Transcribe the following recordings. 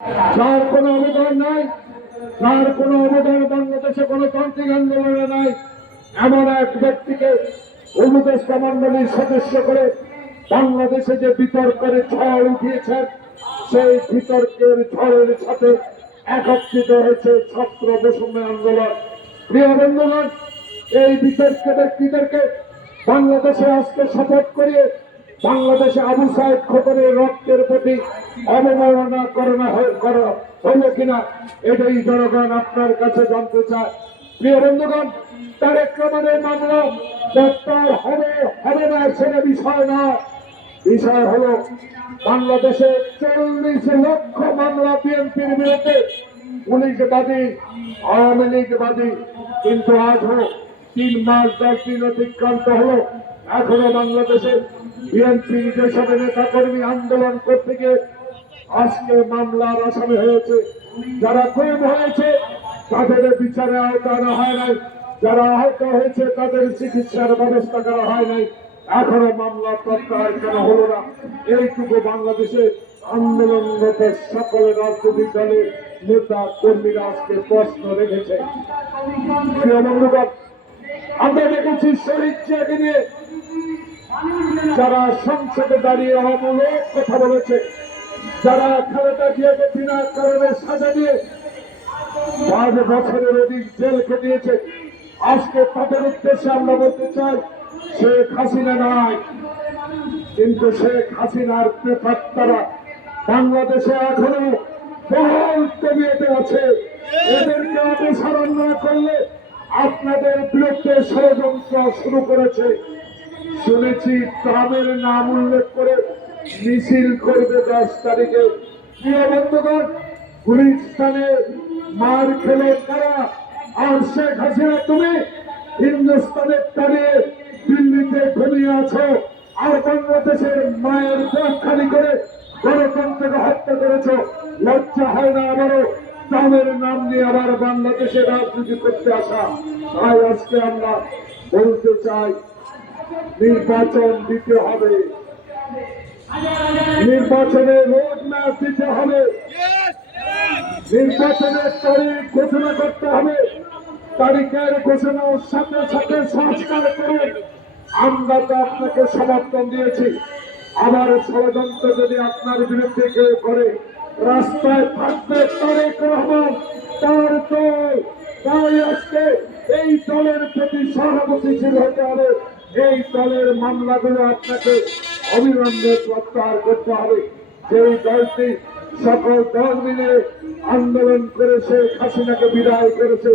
যার কোনো অবদান নাই, যার কোনো অবদান বাংলাদেশে গণতান্ত্রিক আন্দোলনে নাই, এমন এক ব্যক্তিকে উপদেষ্টা মন্ডলীর সদস্য করে বাংলাদেশে যে বিতর্কের ঝড় উঠিয়েছেন, সেই বিতর্কের ঝড়ের সাথে একত্রিত হয়েছে ছাত্র বৈষম্য আন্দোলন। প্রিয় বন্ধুগণ, এই বিতর্ক ব্যক্তিদেরকে বাংলাদেশে আসতে শপথ করিয়ে বাংলাদেশে আবু সাইদ খোকনের রক্তের প্রতি অবমাননা হলো কিনা, এটাই জনগণ আপনার কাছে জানতে চায়। প্রিয় বন্ধুগণ, তারেক রহমানের মামলা গ্রেপ্তার হবে না সেটা বিষয় না, বিষয় হলো বাংলাদেশে 40 লক্ষ মামলা বিএনপির বিরুদ্ধে, পুলিশ বাদী, আওয়ামী লীগ বাদী, কিন্তু আজও 3 মাস 10 দিন অতিক্রান্ত হলো, এখনো বাংলাদেশে বিএনপির যেসব নেতা কর্মী আন্দোলন করতে গিয়ে আজকে মামলার আসামি হয়েছে। যারা খুন হয়েছে তাদের বিচারে আওতা আনা হয় নাই, যারা আহত হয়েছে তাদের চিকিৎসার ব্যবস্থা করা হয় নাই, এখনো মামলা প্রত্যাহার কেন হলো না? এইটুকু বাংলাদেশে আন্দোলনরত সকল রাজনৈতিক দলের নেতা কর্মীরা আজকে প্রশ্ন রেখেছে। প্রিয় বন্ধুগণ, আমরা দেখেছি শহীদ জিয়াকে নিয়ে যারা সংসদে দাঁড়িয়ে অমূলক কথা বলেছে, যারা খালেদা জিয়াকে বিনা কারণে সাজা দিয়ে 5 বছরের অধিক জেল খেটিয়েছে, আজকে তাদের উদ্দেশ্যে আমরা বলতে চাই, শেখ হাসিনা নাই, কিন্তু শেখ হাসিনার প্রেতাত্মারা বাংলাদেশে এখনো বহল তবিয়তে আছে। এদেরকে অপসারণ না করলে আপনাদের বিরুদ্ধে ষড়যন্ত্র শুরু করেছে। শুনেছি ট্রামের নাম উল্লেখ করে মিছিল করবে 10 তারিখে। প্রিয় বন্ধুগণ, গুলিস্তানে মার খেলে কারা? আর শেখ হাসিনা তুমি হিন্দুস্তানের দাঁড়িয়ে দিল্লিতে ঘুমিয়ে আছো, আর বাংলাদেশের মায়ের খালি করে গণতন্ত্রকে হত্যা করেছো। লজ্জা হয় না আবারও ট্রামের নাম নিয়ে আবার বাংলাদেশে রাজনীতি করতে আসা? তাই আজকে আমরা বলতে চাই, নির্বাচন দিতে হবে, নির্বাচনে রোড ম্যাপ দিতে হবে, নির্বাচনের তারিখ ঘোষণা করতে হবে, তারিখের ঘোষণার সাথে সাথে সংস্কার করে আমরা তো আপনাকে সমর্থন দিয়েছি। আবার ষড়যন্ত্র যদি আপনার বিরুদ্ধে কেউ করে, রাস্তায় থাকবে তারেক রহমান, তার দল। তাই আজকে এই দলের প্রতি সহানুভূতিশীল হতে হবে। এই দলের মামলাগুলো আপনাকে অবিলম্বে প্রত্যাহার করতে হবে। যেই দলটি সকল দল মিলে আন্দোলন করে শেখ হাসিনাকে বিদায় করেছে,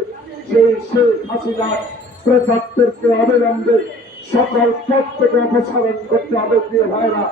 সেই শেখ হাসিনার প্রেতাত্মাকে অবিলম্বে সকল পদ থেকে অপসারণ করতে হবে। প্রিয় ভাইরা,